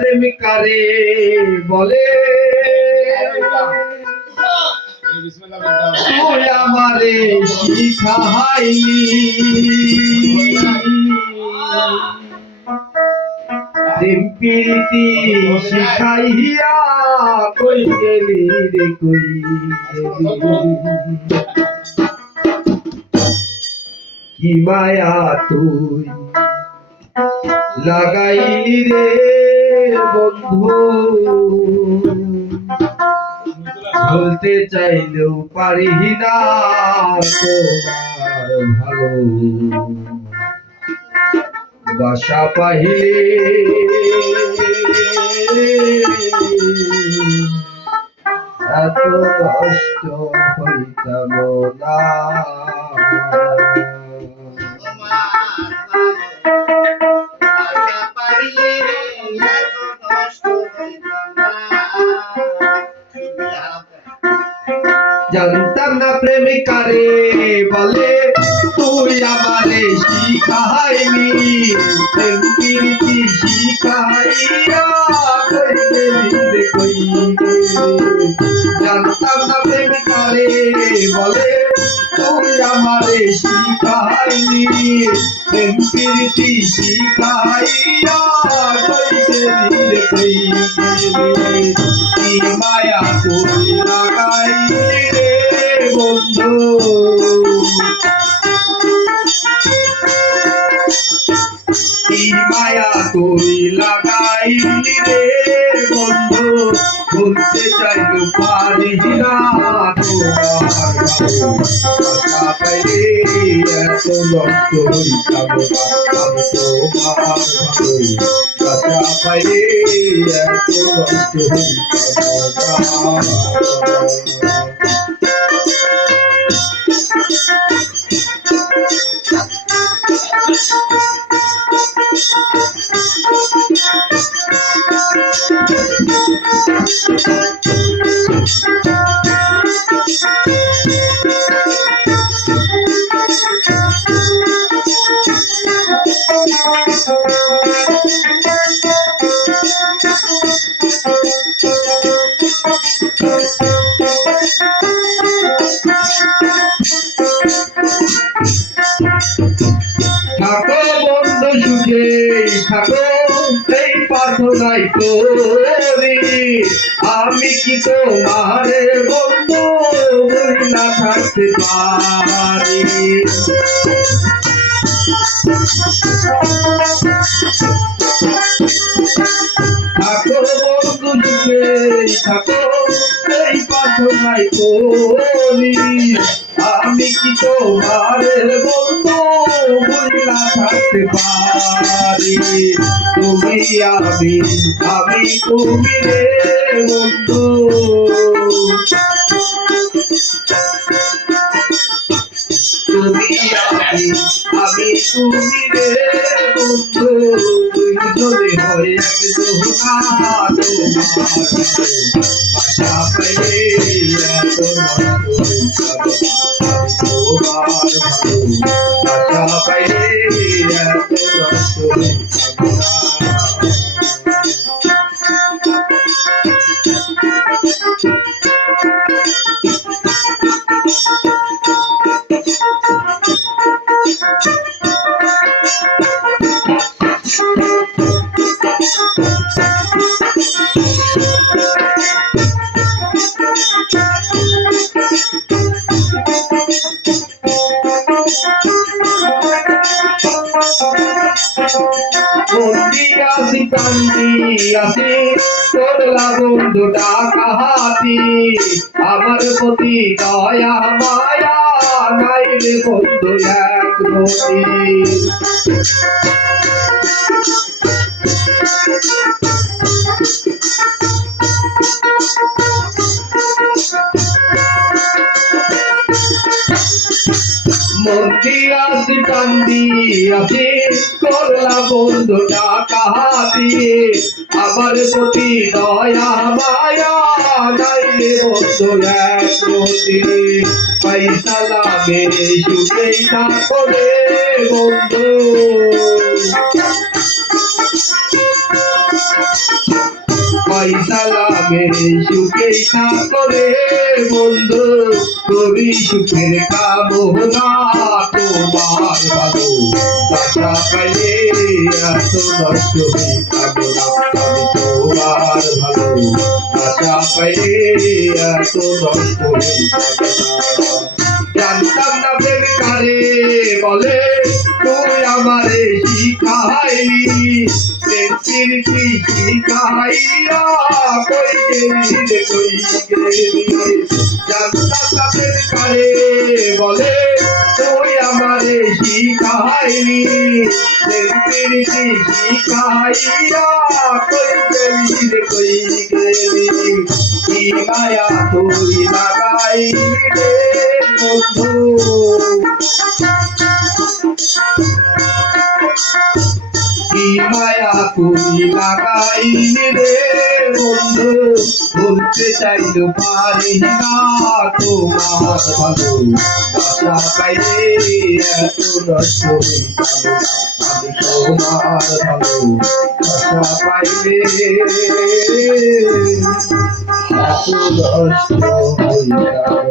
প্রেমিকারে বলে তুই আমারে শিখাইলি প্রেম প্রীতি শিখাইয়া কই গেলি রে কই কি মায়া তুই লাগাইলি রে বন্ধু বলতে চাইলেও পারি না তোমার ভালো বাসা পাইলে এত কষ্ট হইতাম না জানতাম না প্রেমিকারে বলে তুই আমারে শিখাইলি প্রেম প্রীতি শিখাইয়া কই গেলি রে কই জানতাম না প্রেমিকারে বলে তুই আমারে শিখাইলি প্রেম প্রীতি শিখাইয়া কই গেলি রে কই কি মায়া তুই লাগাইলি রে বন্ধু কি মায়া তুই লাগাইলি রে বন্ধু বলতে চাইলেও পারি না তোমার ভাষা পাইলে এত নষ্ট হইতাম না আমি তোমার ভালো ভাষা পাইলে এত নষ্ট হইতাম না থাকো বন্ধু সুখে থাকো এই প্রার্থনাই করি আমি কি তোমারে বন্ধু না থাকতে পারি থাকো বন্ধু সুখে থাকো এই প্রার্থনাই করি আমি কি তোমারে বন্ধু না থাকতে পারি তুমি আমি তুমি রে বন্ধু তুমি আমি তুমি রে বন্ধু দুইজনে হয়ে একজনা তোমার বাসা পেলে এত নষ্ট তোমার ভালো বাসা পাইলে এত নষ্ট বন্দিয়াছি কান্দিয়াছি করলা বন্ধু ডাকাহাতি আমার প্রতি দয়া মায়া নাই রে বন্ধু এক রতি মন্দিয়াছি কান্দিয়াছি করলা বন্ধু ডাকাহাতি আমার প্রতি দয়া মায়া নাই রে বন্ধু এক রতি পয়সালা মেরে সুখেই থাকো রে বন্ধু সালামে সুখে থাকরে বন্ধু, করি সুখের কামনা তোমার ভালো বাসা পাইলে এত নষ্ট হই কামনা, আমি তোমার ভালো বাসা পাইলে এত নষ্ট হই কামনা। জানতাম না প্রেম কারে বলে, তুই আমারে শিখাইলি প্রেম প্রীতি শিখাইয়া কই গেলি রে কই গেলি। জানতাম না প্রেম কারে বলে, তুই আমারে শিখাইলি প্রেম প্রীতি শিখাইয়া কই গেলি রে কই গেলি। কি মায়া তুই লাগাইলি রে বন্ধু, কি মায়া তুই লাগাইলি রে বন্ধু, বলতে চাইলো পারি না তোমার ভালো বাসা পাইলে এত নষ্ট হই কামনা, আমি তোমার ভালো বাসা পাইলে এত নষ্ট হই কামনা।